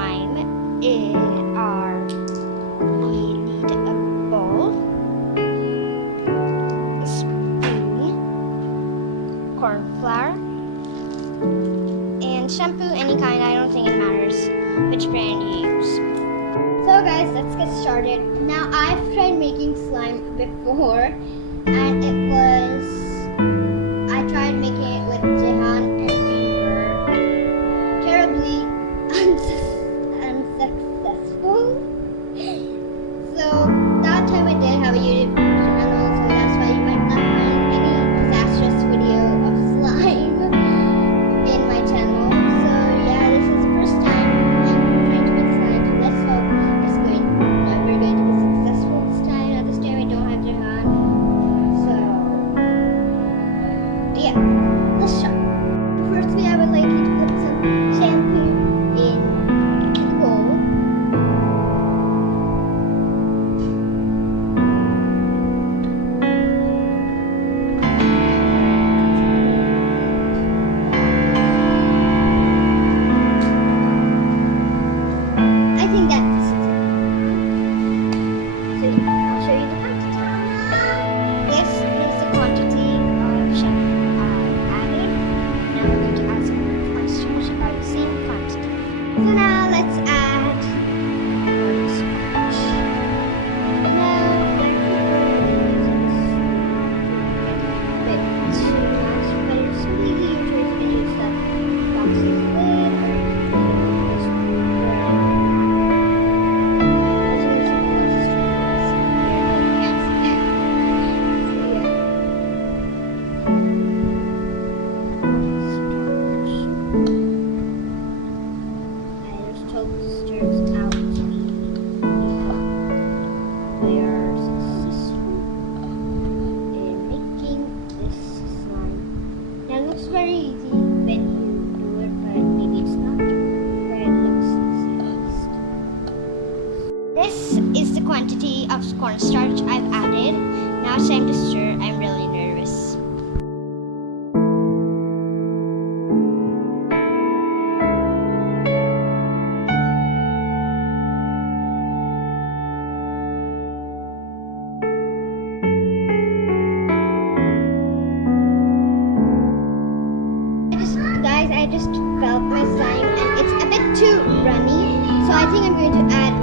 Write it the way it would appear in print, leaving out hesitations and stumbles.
slime we need a bowl, a spoon, corn flour, and shampoo, any kind. I don't think it matters which brand you use. So guys, let's get started. Now I've tried making slime before, and I tried making it with Jehan, and we were terribly unsuccessful. So that time I did have a YouTube channel, so that's why you might not find any disastrous video of slime in my channel. So yeah, this is the first time I'm trying to make slime, so let's hope we're going to be successful this time. At this time we don't have Jehan. So yeah, let's start. Firstly, I would like you to put some shampoo in the bowl. I think that's it. So I'll show you the quantity. This is the quantity of shampoo I've added. Now we're going to add some cornstarch about the same quantity. So now let's add cornstarch. Now I prefer using a bit too much, but it's really your choice to use the box's lid or this toasters out to be we are successful in making this slime. Now it looks very easy when you do it, but maybe it's not, but it looks easiest. This is the quantity of cornstarch I've added. Now it's time to stir. I'm really nervous. I just felt my slime and it's a bit too runny, so I think I'm going to add